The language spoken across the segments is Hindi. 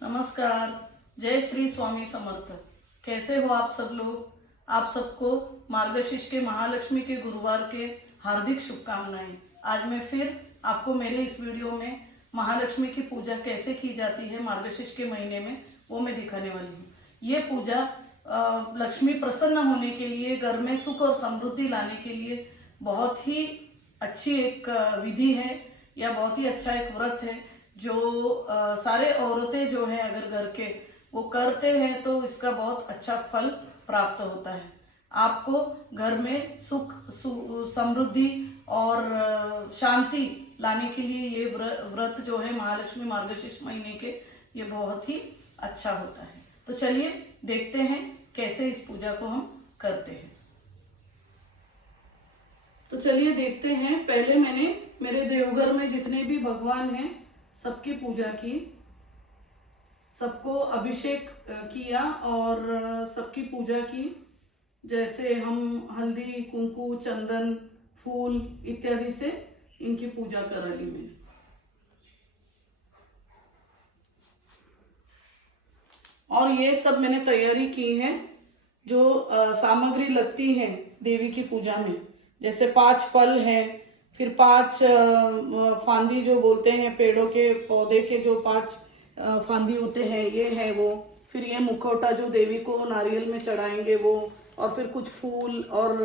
नमस्कार। जय श्री स्वामी समर्थ। कैसे हो आप सब लोग? आप सबको मार्गशीर्ष के महालक्ष्मी के गुरुवार के हार्दिक शुभकामनाएं। आज मैं फिर आपको मेरे इस वीडियो में महालक्ष्मी की पूजा कैसे की जाती है मार्गशीर्ष के महीने में वो मैं दिखाने वाली हूँ। ये पूजा लक्ष्मी प्रसन्न होने के लिए, घर में सुख और समृद्धि लाने के लिए बहुत ही अच्छी एक विधि है या बहुत ही अच्छा एक व्रत है जो सारे औरतें जो है अगर घर के वो करते हैं तो इसका बहुत अच्छा फल प्राप्त होता है। आपको घर में सुख समृद्धि और शांति लाने के लिए ये व्रत जो है महालक्ष्मी मार्गशीर्ष महीने के ये बहुत ही अच्छा होता है। तो चलिए देखते हैं कैसे इस पूजा को हम करते हैं। तो चलिए देखते हैं। पहले मैंने मेरे देवघर में जितने भी भगवान हैं सबकी पूजा की, सबको अभिषेक किया और सबकी पूजा की। जैसे हम हल्दी, कुंकू, चंदन, फूल इत्यादि से इनकी पूजा करा ली मैंने। और ये सब मैंने तैयारी की है जो सामग्री लगती है देवी की पूजा में। जैसे 5 फल हैं, फिर 5 फांदी जो बोलते हैं, पेड़ों के पौधे के जो 5 फांदी होते हैं ये है वो। फिर ये मुखौटा जो देवी को नारियल में चढ़ाएंगे वो, और फिर कुछ फूल और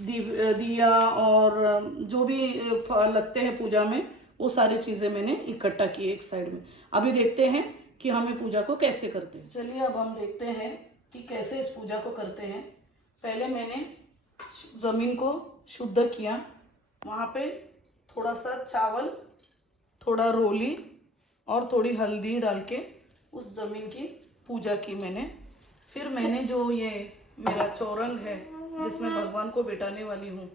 दिया और जो भी लगते हैं पूजा में वो सारी चीज़ें मैंने इकट्ठा की एक साइड में। अभी देखते हैं कि हमें पूजा को कैसे करते हैं। चलिए अब हम देखते हैं कि कैसे इस पूजा को करते हैं। पहले मैंने ज़मीन को शुद्ध किया, वहाँ पे थोड़ा सा चावल, थोड़ा रोली और थोड़ी हल्दी डाल के उस ज़मीन की पूजा की मैंने। फिर मैंने जो ये मेरा चौरंग है जिसमें भगवान को बिठाने वाली हूँ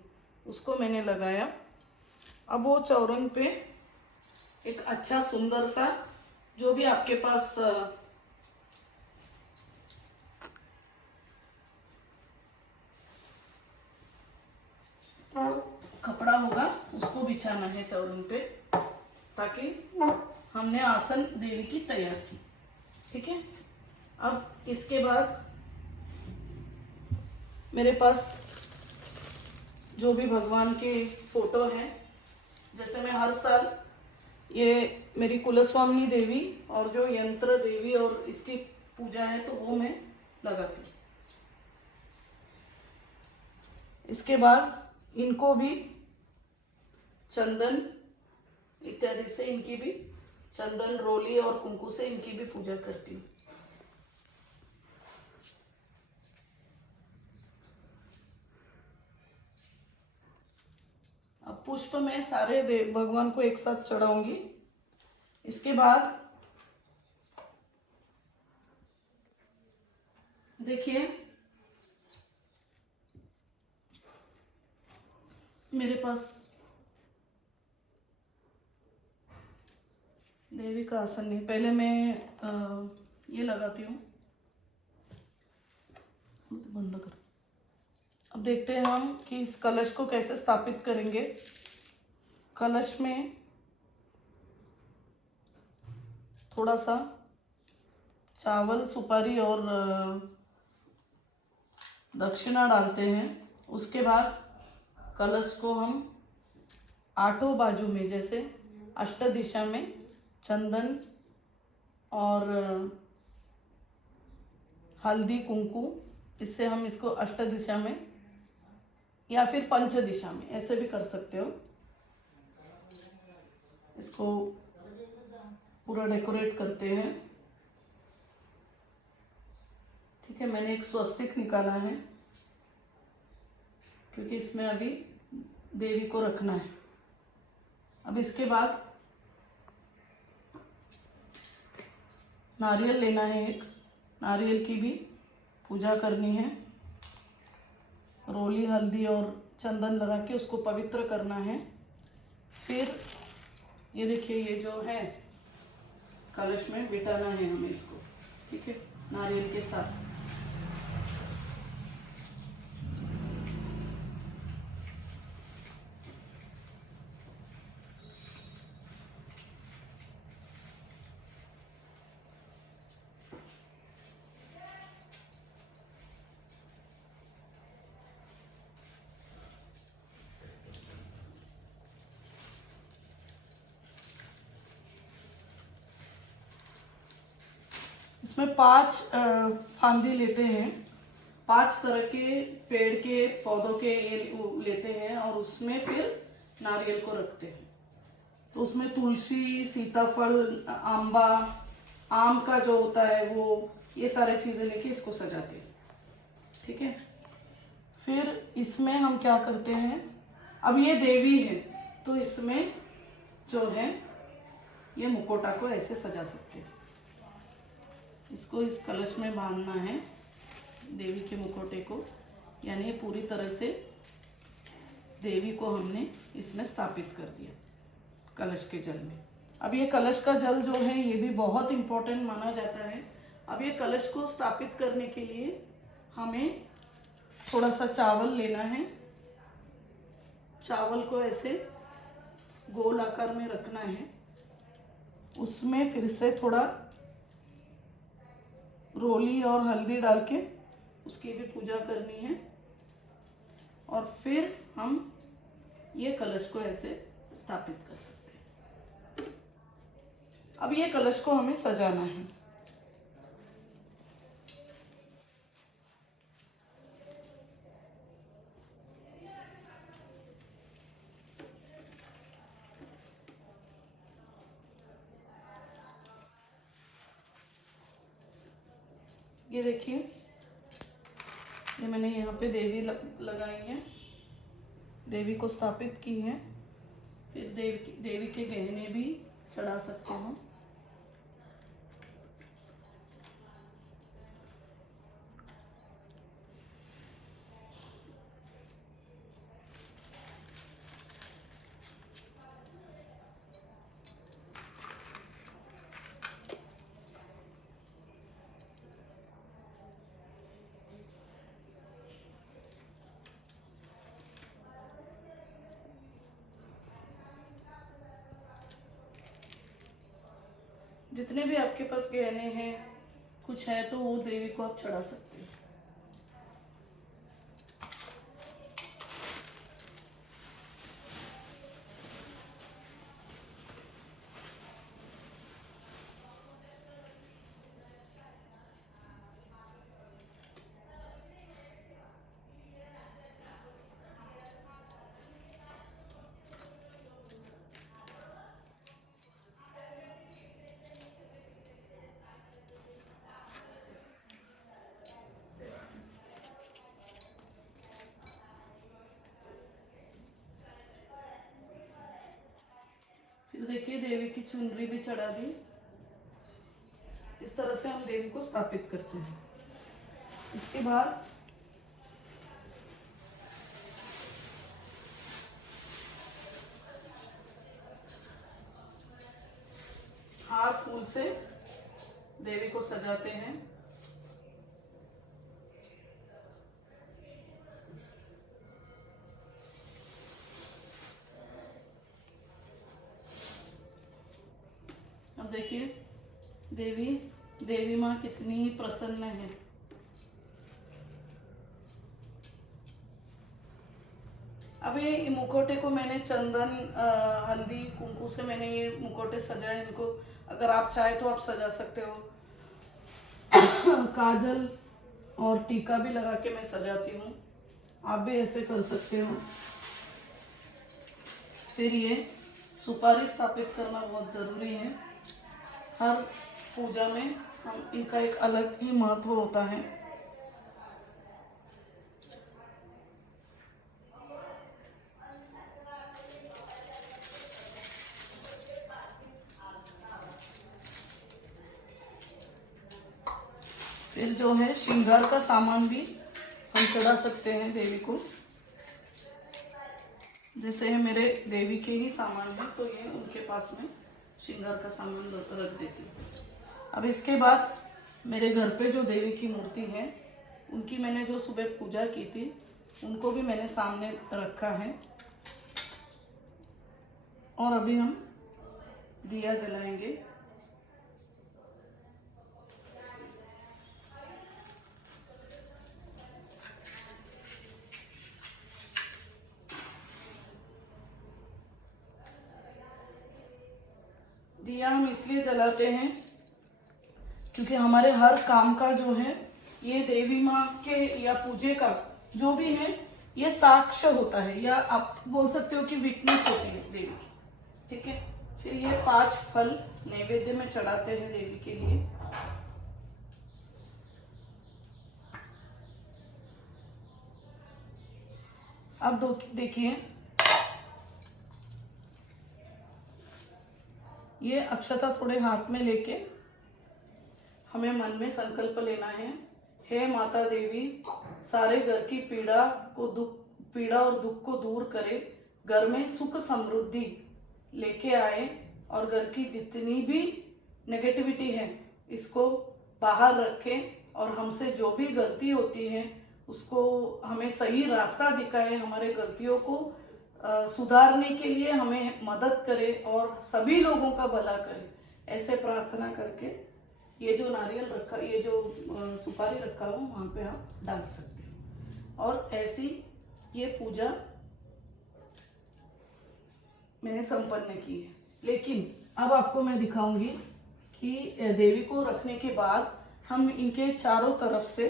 उसको मैंने लगाया। अब वो चौरंग पे एक अच्छा सुंदर सा जो भी आपके पास कपड़ा होगा उसको बिछाना है चौरंग पे, ताकि हमने आसन देवी की तैयार की। ठीक है। अब इसके बाद मेरे पास जो भी भगवान के फोटो हैं, जैसे मैं हर साल ये मेरी कुलस्वामिनी देवी और जो यंत्र देवी और इसकी पूजा है तो वो मैं लगाती हूँ। इसके बाद इनको भी चंदन इत्यादि से, इनकी भी चंदन, रोली और कुंकू से इनकी भी पूजा करती हूँ। अब पुष्प मैं सारे भगवान को एक साथ चढ़ाऊंगी। इसके बाद देखिए मेरे पास देवी का आसन नहीं, पहले मैं ये लगाती हूँ। बंद कर। अब देखते हैं हम कि इस कलश को कैसे स्थापित करेंगे। कलश में थोड़ा सा चावल, सुपारी और दक्षिणा डालते हैं। उसके बाद कलश को हम 8 बाजू में, जैसे अष्ट दिशा में चंदन और हल्दी, कुंकू, इससे हम इसको अष्ट दिशा में या फिर पंच दिशा में ऐसे भी कर सकते हो। इसको पूरा डेकोरेट करते हैं। ठीक है। मैंने एक स्वस्तिक निकाला है क्योंकि इसमें अभी देवी को रखना है। अब इसके बाद नारियल लेना है, एक नारियल की भी पूजा करनी है। रोली, हल्दी और चंदन लगा के उसको पवित्र करना है। फिर ये देखिए ये जो है कलश में बिठाना है हमें इसको। ठीक है, नारियल के साथ। उसमें 5 फांदी लेते हैं, 5 तरह के पेड़ के पौधों के ये लेते हैं और उसमें फिर नारियल को रखते हैं। तो उसमें तुलसी, सीताफल, आंबा, आम का जो होता है वो, ये सारे चीज़ें लेके इसको सजाते हैं। ठीक है, फिर इसमें हम क्या करते हैं, अब ये देवी है तो इसमें जो है ये मुकोटा को ऐसे सजा सकते हैं। इसको इस कलश में बांधना है देवी के मुकोटे को, यानी ये पूरी तरह से देवी को हमने इसमें स्थापित कर दिया कलश के जल में। अब ये कलश का जल जो है ये भी बहुत इम्पोर्टेंट माना जाता है। अब ये कलश को स्थापित करने के लिए हमें थोड़ा सा चावल लेना है, चावल को ऐसे गोल आकार में रखना है, उसमें फिर से थोड़ा रोली और हल्दी डाल के उसकी भी पूजा करनी है और फिर हम ये कलश को ऐसे स्थापित कर सकते हैं। अब ये कलश को हमें सजाना है। ये देखिए, ये मैंने यहाँ पे देवी लगाई है, देवी को स्थापित की है। फिर देवी के गहने भी चढ़ा सकते हो। जितने भी आपके पास गहने हैं, कुछ है तो वो देवी को आप चढ़ा सकते हो। फिर देखिए देवी की चुनरी भी चढ़ा दी। इस तरह से हम देवी को स्थापित करते हैं। इसके बाद हार फूल से देवी को सजाते हैं। अब देखिए देवी माँ कितनी प्रसन्न है। अब ये मुखौटे को मैंने चंदन, हल्दी, कुंकू से मैंने ये मुखौटे सजाए। इनको अगर आप चाहे तो आप सजा सकते हो। काजल और टीका भी लगा के मैं सजाती हूँ, आप भी ऐसे कर सकते हो। फिर ये सुपारी स्थापित करना बहुत ज़रूरी है। हर पूजा में हम इनका एक अलग ही महत्व होता है। फिर जो है श्रृंगार का सामान भी हम चढ़ा सकते हैं देवी को। जैसे है मेरे देवी के ही सामान है तो ये उनके पास में श्रृंगार का सामान रख देती हूँ। अब इसके बाद मेरे घर पे जो देवी की मूर्ति है उनकी मैंने जो सुबह पूजा की थी उनको भी मैंने सामने रखा है। और अभी हम दिया जलाएंगे। दिया हम इसलिए जलाते हैं क्योंकि हमारे हर काम का जो है ये देवी माँ के या पूजे का जो भी है ये साक्ष्य होता है, या आप बोल सकते हो कि विटनेस होती है देवी की। ठीक है, फिर ये 5 फल नैवेद्य में चढ़ाते हैं देवी के लिए। अब देखिए, ये अक्षता थोड़े हाथ में लेके हमें मन में संकल्प लेना है, हे माता देवी, सारे घर की पीड़ा और दुख को दूर करे, घर में सुख समृद्धि लेके आए, और घर की जितनी भी नेगेटिविटी है इसको बाहर रखे, और हमसे जो भी गलती होती है उसको हमें सही रास्ता दिखाए, हमारे गलतियों को सुधारने के लिए हमें मदद करे और सभी लोगों का भला करे। ऐसे प्रार्थना करके ये जो नारियल रखा, ये जो सुपारी रखा हो वहाँ पे आप डाल सकते हो। और ऐसी ये पूजा मैंने संपन्न की है। लेकिन अब आपको मैं दिखाऊंगी कि देवी को रखने के बाद हम इनके चारों तरफ से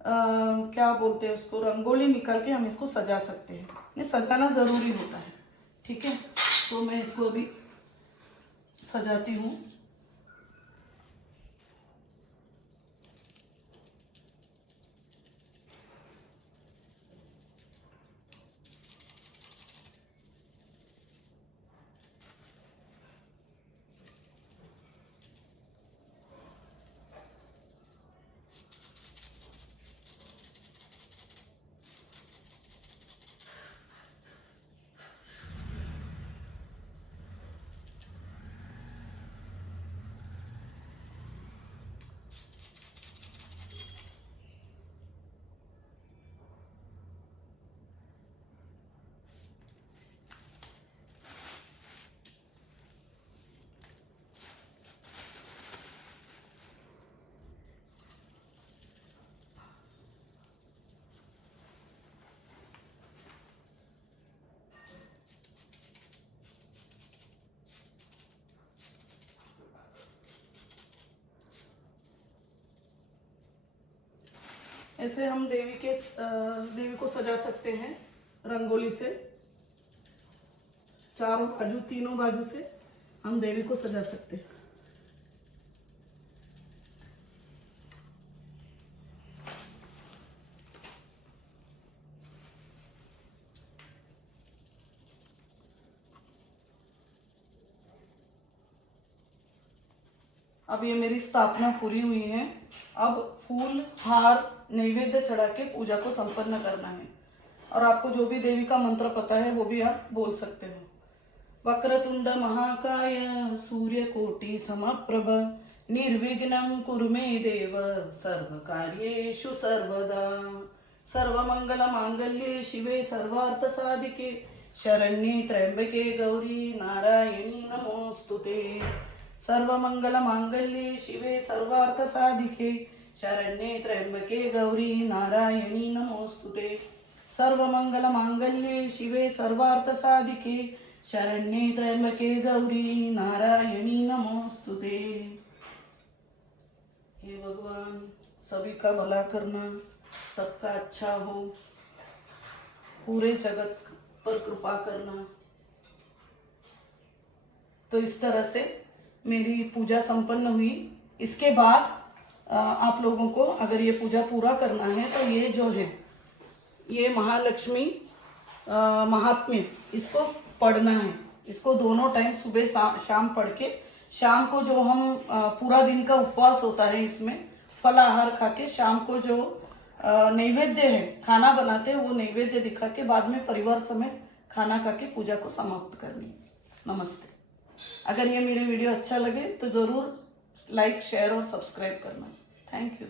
क्या बोलते हैं उसको, रंगोली निकाल के हम इसको सजा सकते हैं। ये सजाना ज़रूरी होता है। ठीक है, तो मैं इसको अभी सजाती हूँ। ऐसे हम देवी को सजा सकते हैं रंगोली से। चारों बाजू, तीनों बाजू से हम देवी को सजा सकते हैं। अब ये मेरी स्थापना पूरी हुई है। अब फूल, हार, नैवेद्य चढ़ा के पूजा को संपन्न करना है। और आपको जो भी देवी का मंत्र पता है वो भी आप बोल सकते हो। वक्रतुंड महाकाय सूर्यकोटि समप्रभ निर्विघ्नं कुरु मे देव सर्वकार्येषु सर्वदा। सर्वमंगल मांगल्ये शिवे सर्वार्थ साधिके शरण्ये त्र्यंबके गौरी नारायणी नमोस्तुते। सर्वमंगल मांगल्ये शिवे सर्वार्थ साधिके शरण्ये त्र्यंबके गौरी नारायणी नमोस्तुते। सर्वमंगल मांगल्ये शिवे सर्वार्थ साधिके शरण्ये त्र्यंबके गौरी नारायणी नमोस्तुते। हे भगवान, सभी का भला करना, सबका अच्छा हो, पूरे जगत पर कृपा करना। तो इस तरह से मेरी पूजा संपन्न हुई। इसके बाद आप लोगों को अगर ये पूजा पूरा करना है तो ये जो है ये महालक्ष्मी महात्म्य इसको पढ़ना है। इसको दोनों टाइम सुबह शाम पढ़ के, शाम को जो हम पूरा दिन का उपवास होता है इसमें फलाहार खा के, शाम को जो नैवेद्य है खाना बनाते हैं वो नैवेद्य दिखा के बाद में परिवार समेत खाना खा के पूजा को समाप्त करनी है। नमस्ते। अगर ये मेरी वीडियो अच्छा लगे तो ज़रूर लाइक, शेयर और सब्सक्राइब करना। Thank you.